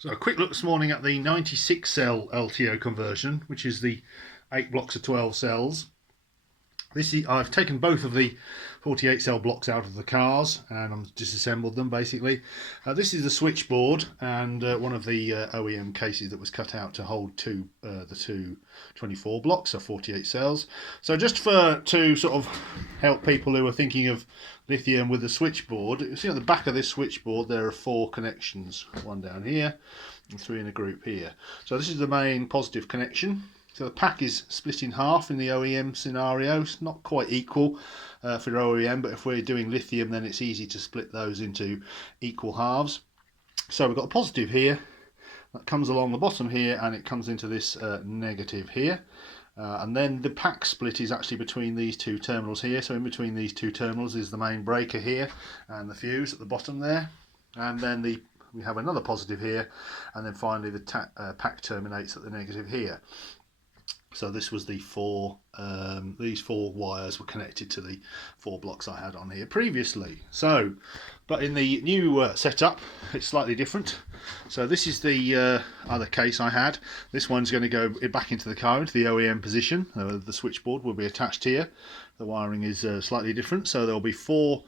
So a quick look this morning at the 96 cell LTO conversion, which is the 8 blocks of 12 cells. I've taken both of the 48 cell blocks out of the cars and I'm disassembled them basically. This is the switchboard and one of the OEM cases that was cut out to hold the two 24 blocks, so 48 cells. So just to sort of help people who are thinking of lithium with the switchboard, you see at the back of this switchboard there are 4 connections, one down here and 3 in a group here. So this is the main positive connection. So the pack is split in half in the OEM scenario. It's not quite equal for OEM, but if we're doing lithium then it's easy to split those into equal halves. So we've got a positive here that comes along the bottom here and it comes into this negative here. And then the pack split is actually between these two terminals here. So in between these two terminals is the main breaker here and the fuse at the bottom there. And then we have another positive here, and then finally the pack terminates at the negative here. So this was the these 4 wires were connected to the 4 blocks I had on here previously. So, but in the new setup, it's slightly different. So this is the other case I had. This one's going to go back into the car, into the OEM position. The switchboard will be attached here. The wiring is slightly different. So there'll be 4,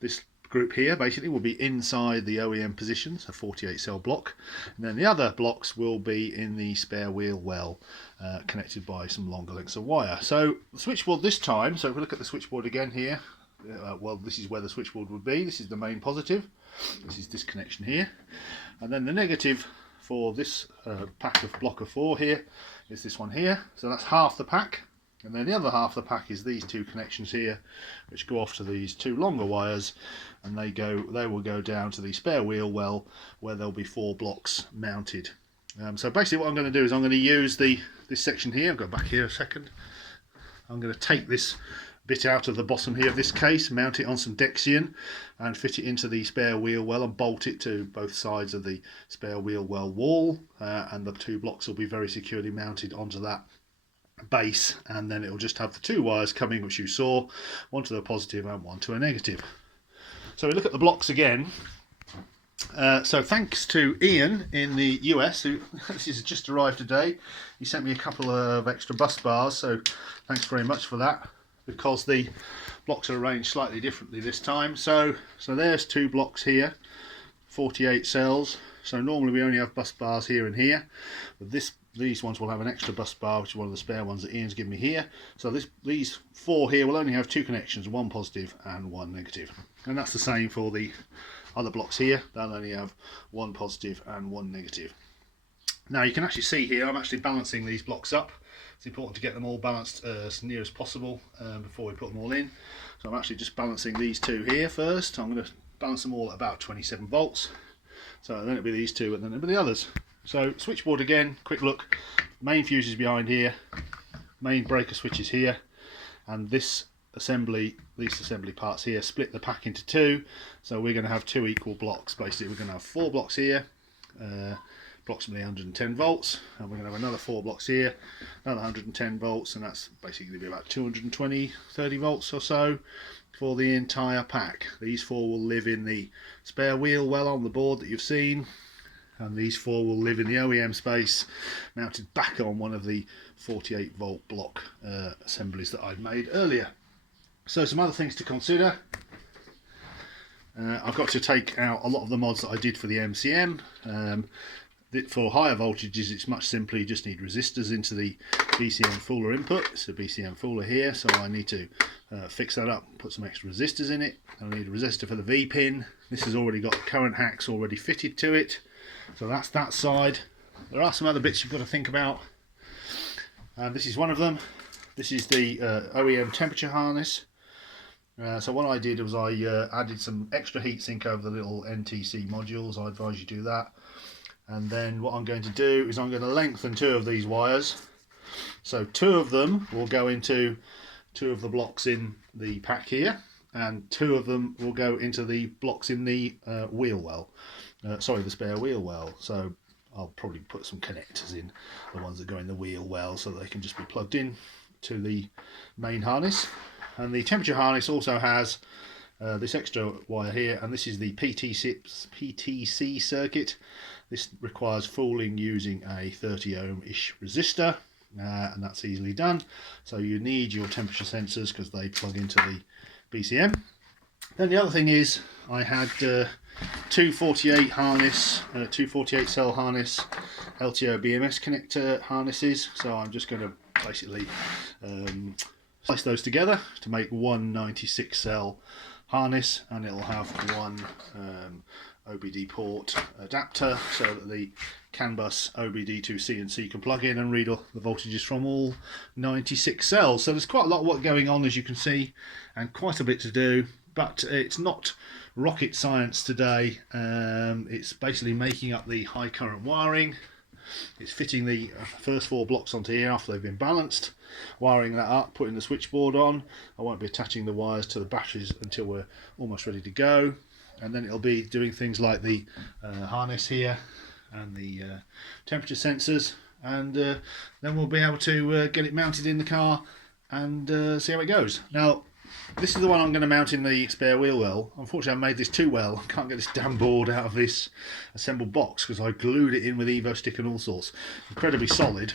this group here basically will be inside the OEM position, so 48 cell block, and then the other blocks will be in the spare wheel well, connected by some longer lengths of wire. So the switchboard this time, so if we look at the switchboard again here, well, this is where the switchboard would be. This is the main positive, this is this connection here, and then the negative for this pack of block of 4 here is this one here. So that's half the pack. And then the other half of the pack is these 2 connections here, which go off to these 2 longer wires, and they will go down to the spare wheel well, where there'll be 4 blocks mounted. So basically what I'm going to do is I'm going to use this section here. I'll go back here a second. I'm going to take this bit out of the bottom here of this case, mount it on some Dexion and fit it into the spare wheel well and bolt it to both sides of the spare wheel well wall, and the 2 blocks will be very securely mounted onto that base, and then it will just have the 2 wires coming, which you saw, one to the positive and one to a negative. So we look at the blocks again. So thanks to Ian in the US, who this has just arrived today. He sent me a couple of extra bus bars, so thanks very much for that, because the blocks are arranged slightly differently this time. So there's 2 blocks here, 48 cells. So normally we only have bus bars here and here, but these ones will have an extra bus bar, which is one of the spare ones that Ian's given me here. So these 4 here will only have 2 connections, one positive and one negative. And that's the same for the other blocks here. They'll only have one positive and one negative. Now you can actually see here, I'm actually balancing these blocks up. It's important to get them all balanced as near as possible before we put them all in. So I'm actually just balancing these 2 here first. I'm going to balance them all at about 27 volts. So then it'll be these 2 and then it'll be the others. So switchboard again, quick look. Main fuse is behind here, main breaker switch is here, and these assembly parts here split the pack into 2. So we're going to have 2 equal blocks. Basically we're going to have 4 blocks here, approximately 110 volts, and we're going to have another 4 blocks here, another 110 volts, and that's basically going to be about 220-30 volts or so for the entire pack. These 4 will live in the spare wheel well on the board that you've seen, and these 4 will live in the OEM space mounted back on one of the 48 volt block assemblies that I've made earlier. So some other things to consider. I've got to take out a lot of the mods that I did for the MCM. For higher voltages it's much simpler, you just need resistors into the BCM Fooler input. It's a BCM Fooler here, so I need to fix that up, put some extra resistors in it. I need a resistor for the V pin. This has already got current hacks already fitted to it, so that's that side. There are some other bits you've got to think about, and this is one of them. This is the Oem Temperature Harness. So what I did was I added some extra heatsink over the little NTC modules. I advise you do that. And then what I'm going to do is I'm going to lengthen 2 of these wires. So 2 of them will go into 2 of the blocks in the pack here, and 2 of them will go into the blocks in the wheel well. The spare wheel well. So I'll probably put some connectors in the ones that go in the wheel well, so they can just be plugged in to the main harness. And the temperature harness also has this extra wire here, and this is the PTC circuit. This requires fooling using a 30 ohm-ish resistor, and that's easily done. So you need your temperature sensors because they plug into the BCM. Then the other thing is I had two 48 cell harness LTO BMS connector harnesses, so I'm just going to basically slice those together to make one 96 cell harness, and it'll have one OBD port adapter so that the CAN bus OBD to CNC can plug in and read all the voltages from all 96 cells. So there's quite a lot of work going on, as you can see, and quite a bit to do, but it's not rocket science today. It's basically making up the high current wiring. It's fitting the first 4 blocks onto here after they've been balanced, wiring that up, putting the switchboard on. I won't be attaching the wires to the batteries until we're almost ready to go, and then it'll be doing things like the harness here and the temperature sensors, and then we'll be able to get it mounted in the car and see how it goes. Now, this is the one I'm going to mount in the spare wheel well. Unfortunately, I made this too well. I can't get this damn board out of this assembled box because I glued it in with Evo stick and all sorts. Incredibly solid,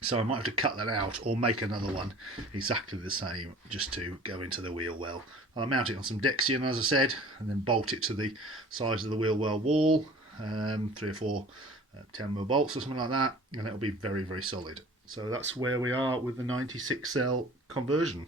so I might have to cut that out or make another one exactly the same just to go into the wheel well. I'll mount it on some Dexion, as I said, and then bolt it to the sides of the wheel well wall, 3 or 4 10mm bolts or something like that, and it'll be very, very solid. So that's where we are with the 96 cell conversion.